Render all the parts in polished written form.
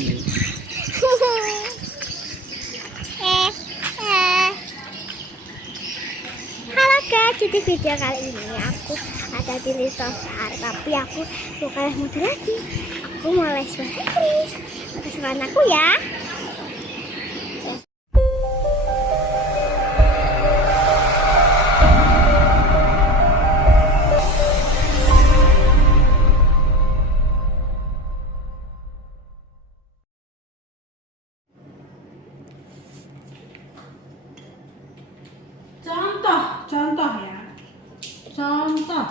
Tommy. Halo guys, jadi video kali ini aku ada di Little Star, tapi aku bukan les mode lagi. Aku mau les bahasa Inggris. Kesukaan aku ya. Contoh ya. Contoh.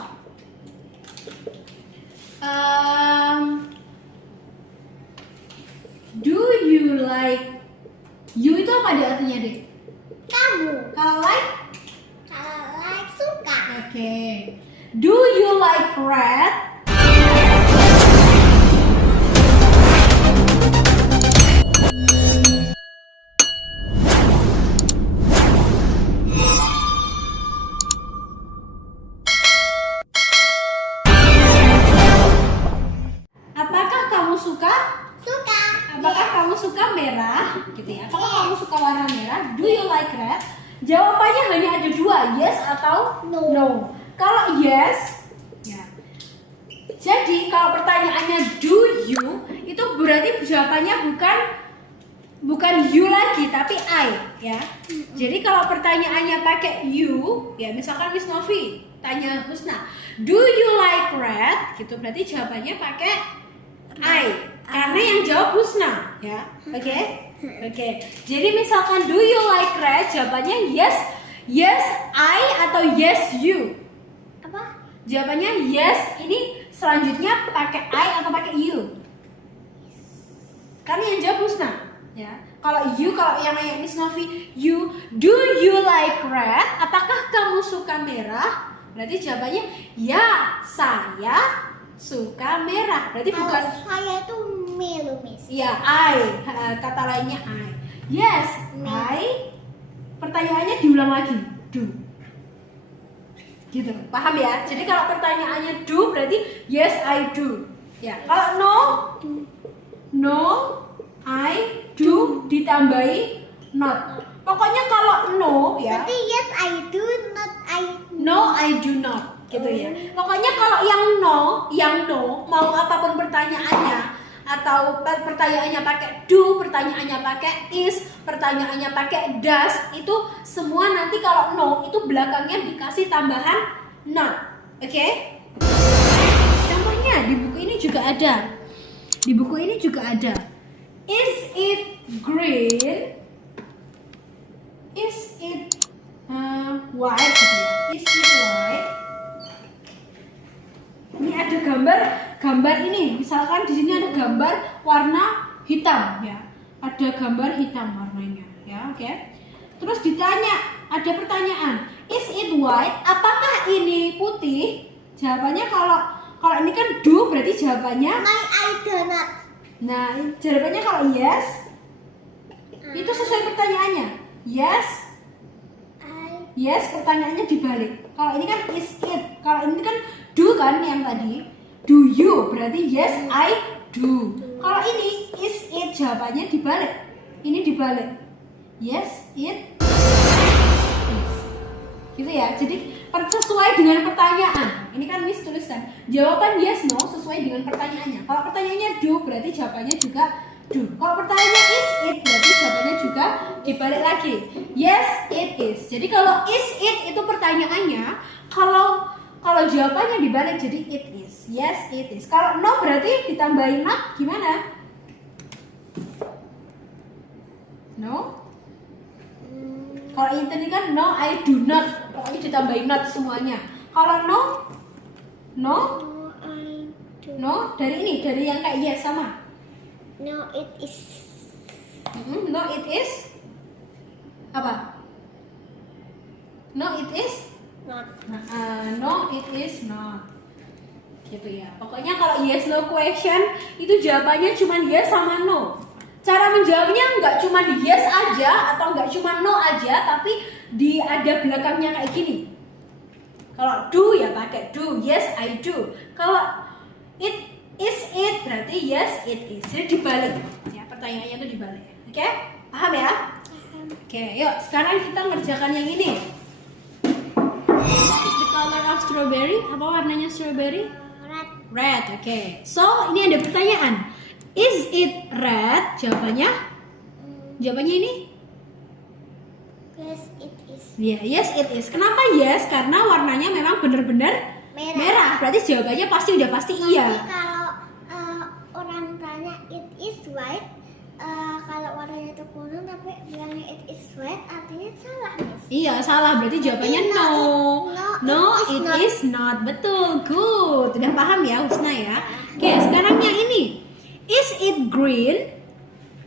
Do you like? You itu apa dia artinya, Dek? Kamu Kalau like? kalau like suka. Oke. Do you like red? Apakah kamu suka? Suka. Apakah kamu suka merah? Gitu ya. Apakah kamu suka warna merah? Do you like red? Jawabannya hanya ada dua, yes atau No. Kalau yes, ya. Jadi kalau pertanyaannya do you, itu berarti jawabannya bukan you lagi, tapi I, ya. Jadi kalau pertanyaannya pakai you, ya misalkan Miss Novi tanya Husna, do you like red? Gitu berarti jawabannya pakai I, karena yang jawab Husna, ya. Oke. Jadi misalkan do you like red? Jawabannya yes I atau yes you. Apa? Jawabannya yes, ini selanjutnya pakai I atau pakai you. Karena yang jawab Husna, ya. Kalau yang Miss Novi, do you like red? Apakah kamu suka merah? Berarti jawabannya ya, saya suka merah. Berarti Kalau bukan saya itu milu, Miss. iya, I. Kata lainnya I. Yes, I. Pertanyaannya diulang lagi, do. Gitu, paham ya? Jadi kalau pertanyaannya do berarti yes I do. Ya, kalau no I do ditambahi not. Pokoknya kalau no ya. Berarti yes I do, not I. No I do not, gitu ya. Pokoknya kalau yang no mau apapun pertanyaannya, atau pertanyaannya pakai do, pertanyaannya pakai is, pertanyaannya pakai does, itu semua nanti kalau no itu belakangnya dikasih tambahan not. Oke? Contohnya di buku ini juga ada. Is it green? Is it white? Gitu ya. Is it white? Ini ada gambar ini. Misalkan di sini ada gambar warna hitam, ya. Ada gambar hitam warnanya, ya. Oke. Terus ada pertanyaan, is it white? Apakah ini putih? Jawabannya kalau ini kan do, berarti jawabannya No I do not. nah, jawabannya kalau yes, itu sesuai pertanyaannya. Yes, pertanyaannya dibalik. Kalau ini kan is it, kalau ini kan do kan yang tadi. Do you, berarti yes I do. Kalau ini is it, jawabannya dibalik. Ini dibalik. Yes, it is. Gitu ya. Jadi sesuai dengan pertanyaan. Ini kan Miss tuliskan. Jawaban yes no sesuai dengan pertanyaannya. Kalau pertanyaannya do, berarti jawabannya juga do. Kalau pertanyaannya is it, berarti jawabannya juga dibalik lagi. Yes, it is. Jadi kalau is it itu pertanyaannya, kalau jawabannya dibalik jadi it is. Yes, it is. Kalau no berarti ditambahin not, gimana? No? Kalau ini kan no I do not. Pokoknya ditambahin not semuanya. Kalau no? No I do. No, dari yang kayak yes sama. No it is. No, it is apa? No, it is Not. no, it is not. Gitu ya. Pokoknya kalau yes no question itu jawabannya cuma yes sama no. Cara menjawabnya nggak cuma di yes aja atau nggak cuma no aja, tapi ada belakangnya kayak gini. Kalau do ya pakai do, yes I do. Kalau it is it berarti yes it is. Jadi dibalik. Ya. pertanyaannya itu dibalik. Oke? Paham ya? Oke, yuk sekarang kita ngerjakan yang ini. Is the color of strawberry? Apa warnanya strawberry? Red. Red, oke. So, ini ada pertanyaan. Is it red? Jawabannya ini? Yes, it is. Ya, yes it is. Kenapa yes? Karena warnanya memang benar-benar merah. Berarti jawabannya udah pasti Tapi iya. kalau orang tanya it is white, kalau warnanya itu kuning tapi bilangnya it is white, artinya salah, Miss. Iya, salah. Berarti jawabannya no. No, it is not. Betul. Good. Udah paham ya, Husna ya? Oke, sekarang yang ini. Is it green?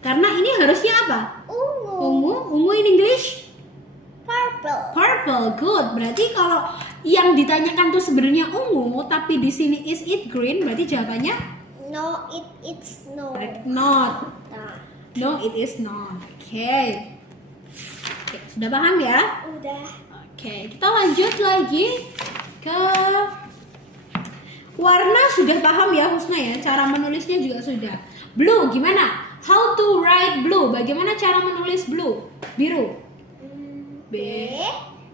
Karena ini harusnya apa? Ungu in English? Purple. Purple. Good. Berarti kalau yang ditanyakan tuh sebenarnya ungu, tapi di sini is it green? Berarti jawabannya No, it's no. not. Nah, No, it is not. Oke, sudah paham ya? udah. Oke, kita lanjut lagi ke warna. Sudah paham ya Husna ya? Cara menulisnya juga sudah. Blue, gimana? How to write blue? Bagaimana cara menulis blue? Biru. B.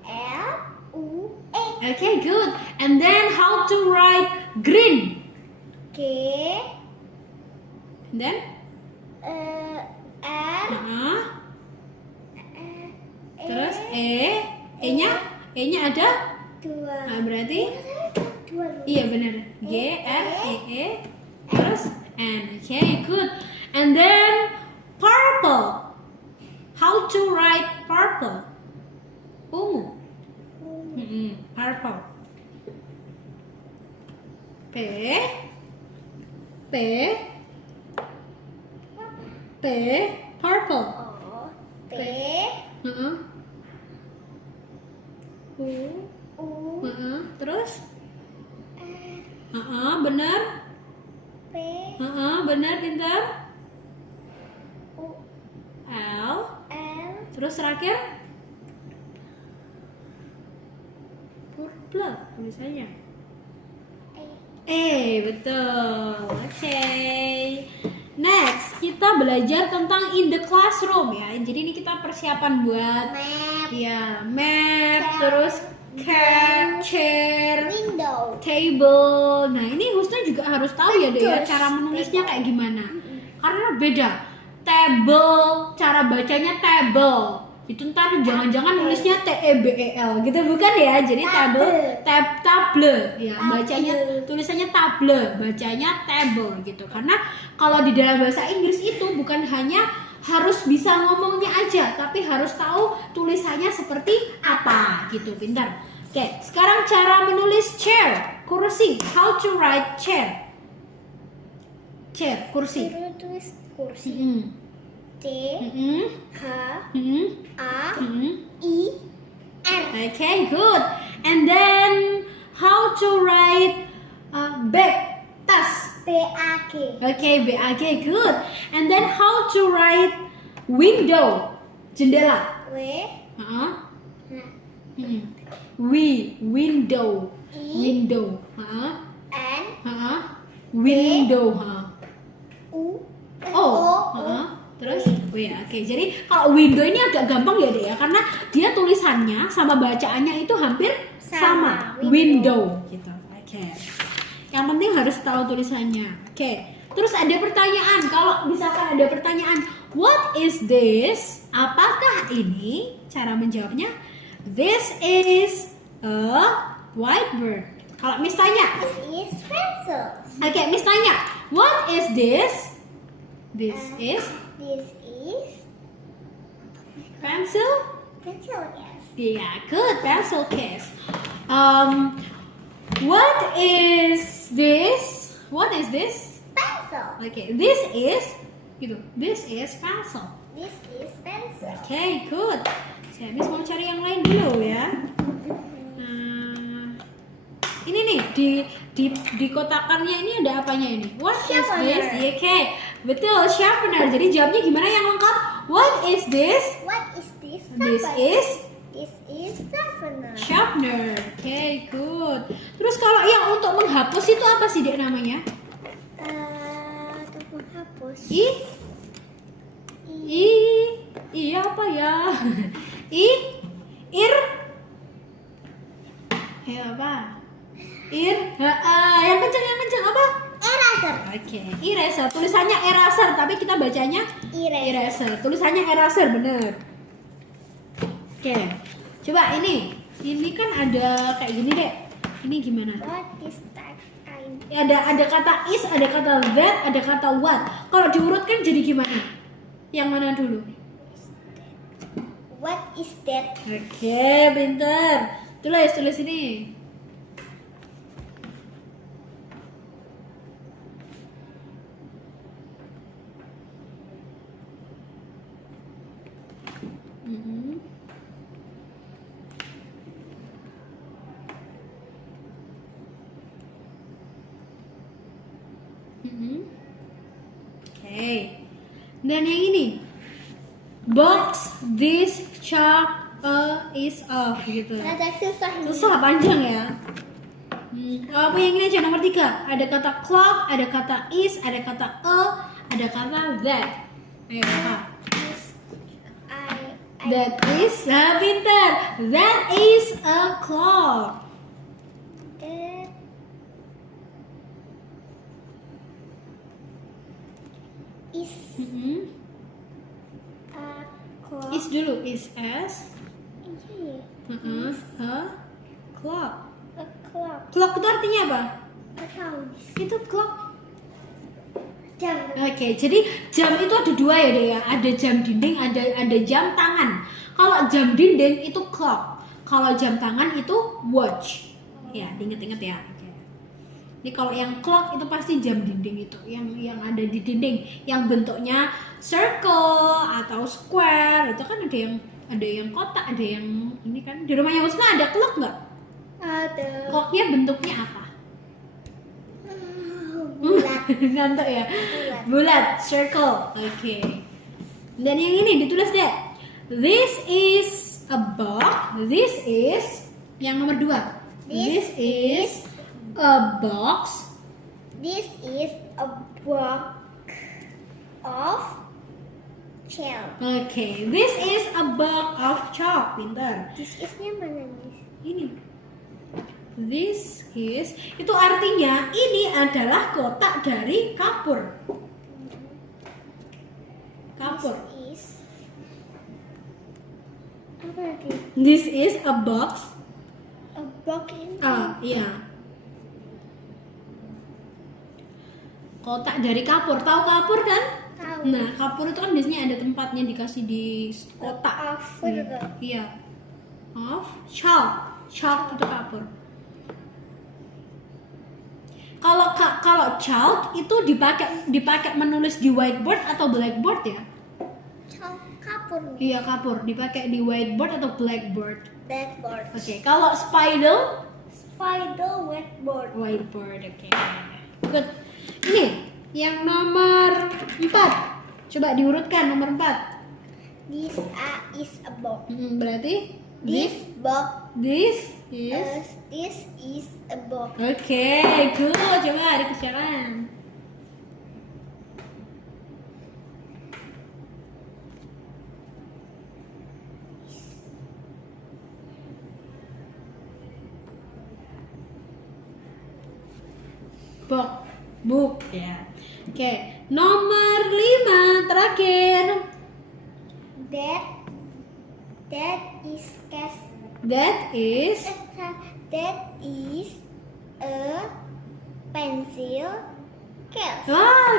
L U E. Okay, good. And then how to write green? G And then? R Terus E-nya ada? dua. Nah, berarti? Dua. Iya benar. G R E E terus N. Okay, good. And then purple. How to write purple? Ungu. Purple. P purple. O P U Terus? R Benar. P Benar, pintar. U L. L Terus terakhir? Purple tulisannya. E. Betul. Oke. Next, kita belajar tentang in the classroom ya. Jadi ini kita persiapan buat Map. map, Chair. terus chair, Window. table. Nah, ini Husna juga harus tahu ya deh ya Betul. cara menulisnya kayak gimana. Karena beda. Table, cara bacanya table. Itu ntar jangan-jangan nulisnya TEBEL gitu bukan ya. Jadi table, table ya, bacanya tulisannya table, bacanya table gitu. Karena kalau di dalam bahasa Inggris itu bukan hanya harus bisa ngomongnya aja, tapi harus tahu tulisannya seperti apa gitu, pintar. Oke, sekarang cara menulis chair, kursi. How to write chair? Chair, kursi. Suruh tulis kursi. T H A I R. Okay, good. And then how to write bag, tas. B A G. Okay, BAG, good. And then how to write window, jendela. W Uh-huh. N Window. Window. Uh-huh. N Uh-huh. Window. U O. Uh-huh. Terus? Oh ya, oke. Jadi kalau window ini agak gampang ya deh ya, karena dia tulisannya sama bacaannya itu hampir sama. Window gitu. Oke. Yang penting harus tahu tulisannya. Oke. Terus ada pertanyaan. Kalau misalkan ada pertanyaan, what is this? Apakah ini? Cara menjawabnya, this is a whiteboard. Kalau Miss tanya, is pencil. oke, Miss tanya, what is this? This is pencil. Pencil, yes. Yeah, good, pencil case. What is this? What is this? Pencil. Okay, this is gitu. This is pencil. This is pencil. Okay, good. Saya habis mau cari yang lain dulu ya. Ini nih di kotakannya ini ada apanya ini? What is this? Okay, betul, sharpener. Jadi jawabnya gimana yang lengkap? What is this? What is this? This is This is sharpener. sharpener. Okay, good. Terus kalau yang untuk menghapus itu apa sih Dek namanya? Untuk menghapus. Ir. Ya apa? Yang kenceng apa? Eraser. Oke, eraser. Tulisannya eraser, tapi kita bacanya eraser. Tulisannya eraser, bener. Oke, coba ini. Ini kan ada kayak gini deh. Ini gimana? What is that kind? Ada kata is, ada kata that, ada kata what. Kalau diurutkan jadi gimana? Yang mana dulu? What is that? Oke, pinter. Tulis ini. Oke. Dan yang ini. Box this chalk is off gitu. Ada susah nih. Susah panjang ya. Apa yang ini aja nomor 3. Ada kata clock, ada kata is, ada kata ada kata that. Ayo apa? That is, pintar. That is a clock. That is a clock. Is dulu, is s. Iya. A clock. A clock. Clock itu artinya apa? Nggak tahu. Itu clock. Jam. Oke, jadi jam itu ada 2 ya deh ya. Ada jam dinding, ada jam tangan. Kalau jam dinding itu clock. Kalau jam tangan itu watch. Ya, diinget-inget ya. Oke. Ini kalau yang clock itu pasti jam dinding itu, yang ada di dinding, yang bentuknya circle atau square. Itu kan ada yang kotak, ada yang ini kan. Di rumahnya Husna ada clock nggak? Ada. Clocknya bentuknya apa? Bulat. Ngantuk ya? Bulat, circle. Oke. Dan yang ini ditulis deh. This is a box. This is yang nomor 2. This is a box. This is a box of chalk. Oke. This is a box of chalk. Pintar. This is-nya mana nih? Ini. This is itu artinya ini adalah kotak dari kapur. Kapur. This is apa lagi? This is a box. A box in Iya. Kotak dari kapur. Tahu kapur kan? tahu. Nah, kapur itu kan biasanya ada tempatnya dikasih di kotak. Of Iya. Of chalk. Chalk itu kapur. Kalau chalk itu dipakai menulis di whiteboard atau blackboard ya? chalk kapur. Iya, kapur. Dipakai di whiteboard atau blackboard. Blackboard. Oke, kalau spidol Spider whiteboard. whiteboard. Oke. Good. Ini yang nomor 4. Coba diurutkan nomor 4. This is a box. Berarti This box this is this is a box. Oke, good. Coba dikerjakan. Book ya. Oke, nomor 5 terakhir. That is case. That is That is a pencil case.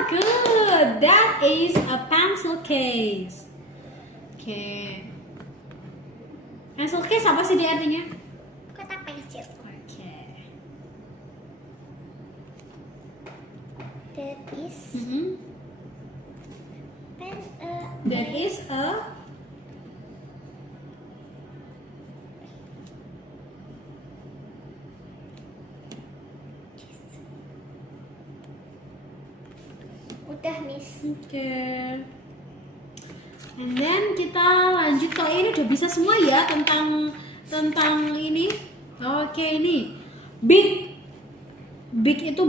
good. That is a pencil case. Oke. Pencil case apa sih dia artinya? Kotak pensil. Oke. That is That is a udah miss. Oke. And then kita lanjut. Kalau ini udah bisa semua ya tentang ini. Oke, ini big big itu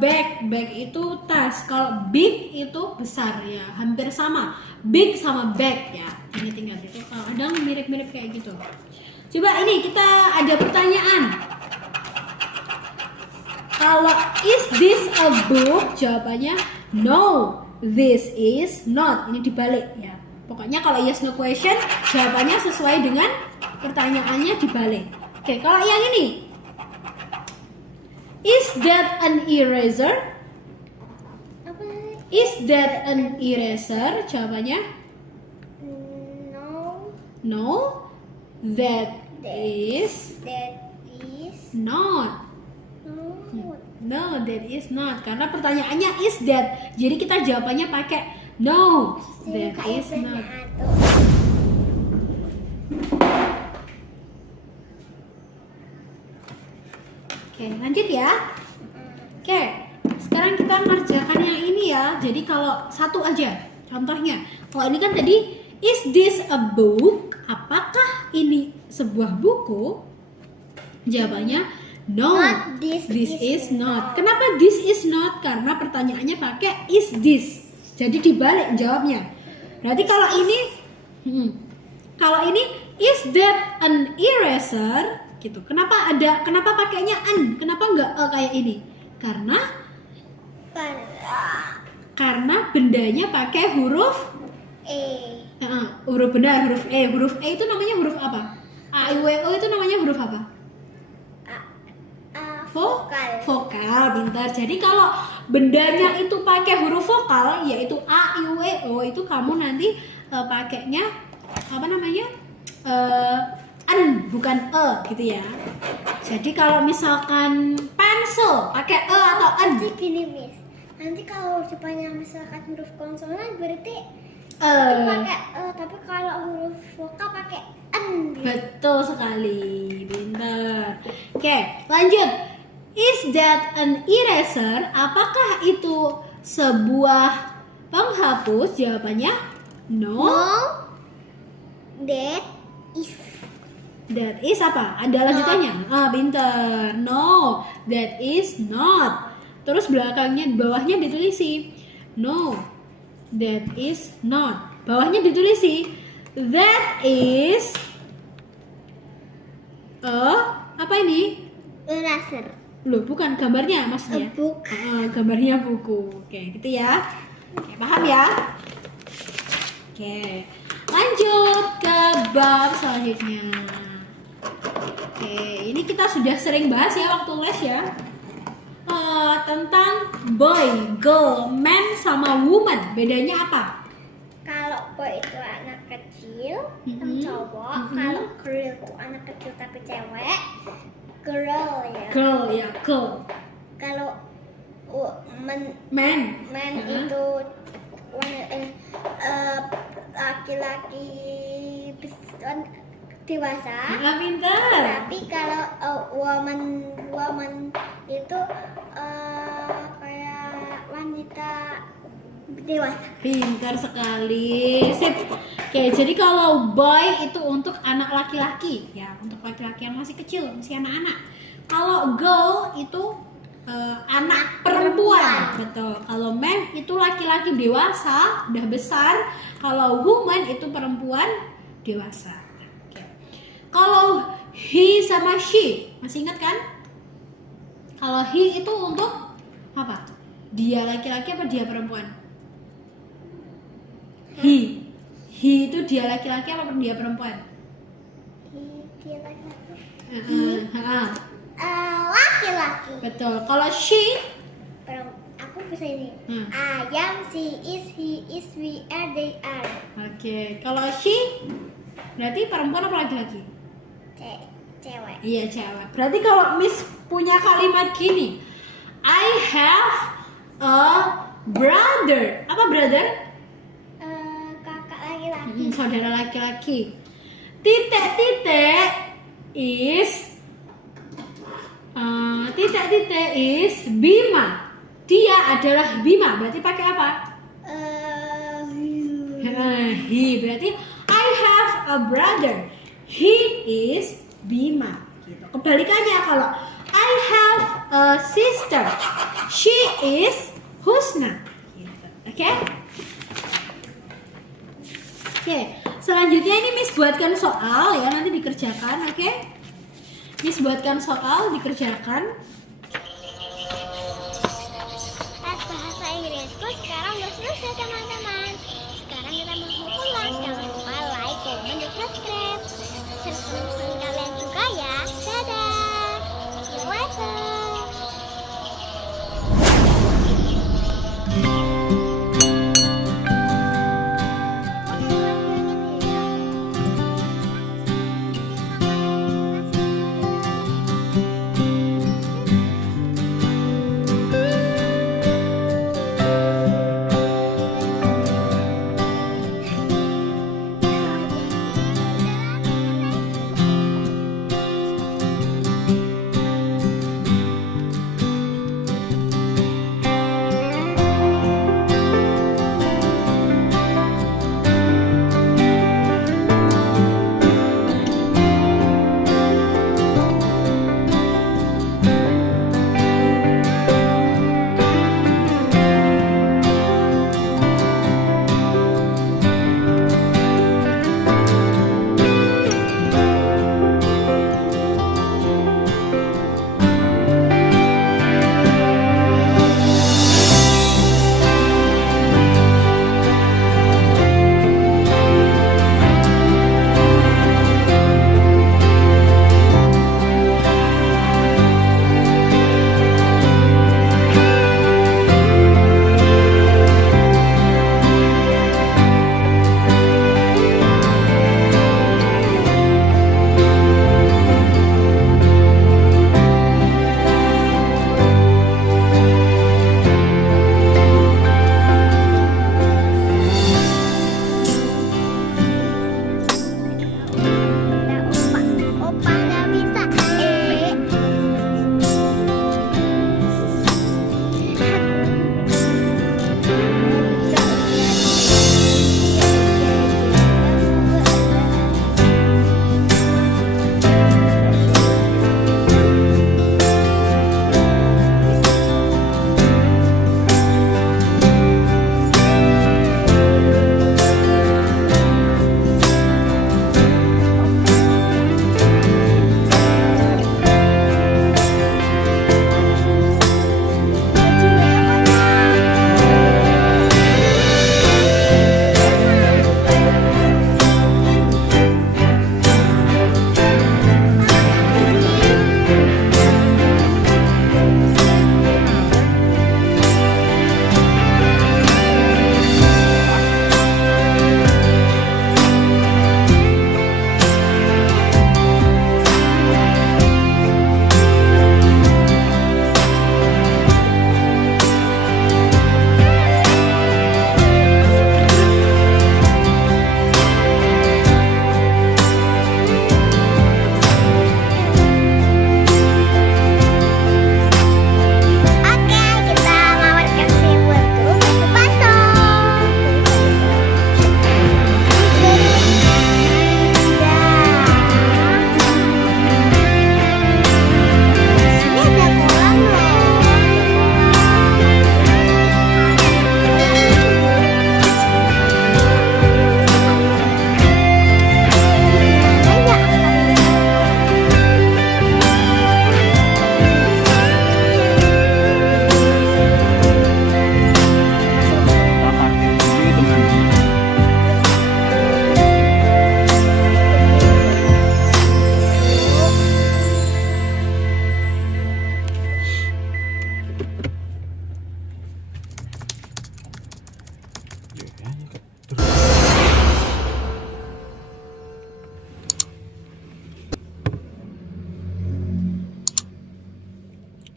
bag itu tas. Kalau big itu besar ya, hampir sama. Big sama bag ya. Ini tinggal itu kadang mirip-mirip kayak gitu. Coba ini kita ada pertanyaan. Kalau is this a book? Jawabannya no, this is not. Ini dibalik ya. Pokoknya kalau yes no question, jawabannya sesuai dengan pertanyaannya dibalik. Oke, kalau yang ini, is that an eraser? Apa? Is that an eraser? Jawabannya No. no, that is That is not. no. No, that is not. Karena pertanyaannya is that. Jadi kita jawabannya pakai no, that Kayak is not. atau Oke, lanjut ya. Oke, sekarang kita ngerjakan yang ini ya. Jadi kalau satu aja, contohnya. Kalau ini kan tadi, is this a book? Apakah ini sebuah buku? Jawabannya no, Not this is not. Kenapa this is not? Karena pertanyaannya pakai is this. Jadi dibalik jawabnya. Berarti kalau ini, is that an eraser? Gitu. Kenapa pakainya an? Kenapa enggak kayak ini? Karena bendanya pakai huruf huruf benar, huruf E. Huruf E itu namanya huruf apa? A, I, W, O itu namanya huruf apa? Vokal, pintar. Jadi kalau bendanya itu pakai huruf vokal, yaitu A, I, W, O, itu kamu nanti pakainya apa namanya? An, bukan E gitu ya. Jadi kalau misalkan pensil pakai E atau an. Nanti gini Miss, nanti kalau rupanya misalkan huruf konsonan berarti pakai tapi kalau huruf vokal pakai n. Betul sekali, pintar. Oke, lanjut. Is that an eraser? Apakah itu sebuah penghapus? Jawabannya no. That is. That is apa? Ada lanjutannya? Pintar. No, that is not. Terus bawahnya ditulisi. No, that is not. Bawahnya ditulisi. That is apa ini? Eraser. Loh, bukan gambarnya maksudnya. Book. Gambarnya buku. Oke, gitu ya. Oke, paham ya? Oke. Lanjut ke bab selanjutnya. Oke, ini kita sudah sering bahas ya waktu les ya. Tentang boy, girl, man sama woman. Bedanya apa? Kalau boy itu anak kecil, yang cowok. Kalau girl itu anak kecil tapi cewek. Girl ya. Girl ya, girl. Kalau Man. itu laki-laki dewasa. Pintar. Tapi kalau woman itu kayak wanita dewasa. Pintar sekali. Sip. Oke, jadi kalau boy itu untuk anak laki-laki ya, untuk laki-laki yang masih kecil, masih anak-anak. Kalau girl itu anak perempuan. Betul. Kalau man itu laki-laki dewasa, udah besar. Kalau woman itu perempuan dewasa. Oke. Kalau he sama she, masih ingat kan? Kalau he itu untuk apa? Dia laki-laki apa dia perempuan? He itu dia laki-laki apa dia perempuan? Dia laki-laki. Laki-laki. Betul. Kalau she, aku bisa ini. I am, she is, he is, we are, they are. Oke. Kalau she, berarti perempuan apa laki-laki? Cewek. Iya, cewek. Berarti kalau Miss punya kalimat gini, I have a brother. Apa brother? Kakak laki-laki. Saudara laki-laki. Titik-titik is Bima. Dia adalah Bima. Berarti pakai apa? He. Berarti I have a brother. He is Bima. Gitu. Kebalikannya kalau I have a sister. She is Husna. Oke? Oke, selanjutnya ini Miss buatkan soal ya, nanti dikerjakan, oke? Miss buatkan soal, dikerjakan. Tes bahasa Inggrisku sekarang udah selesai teman-teman. Sekarang kita mau pulang. Jangan lupa like, comment, dan subscribe. Semoga kalian suka ya. Dadah. See you later. Opa nggak bisa.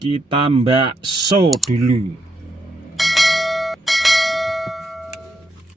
Kita bakso dulu.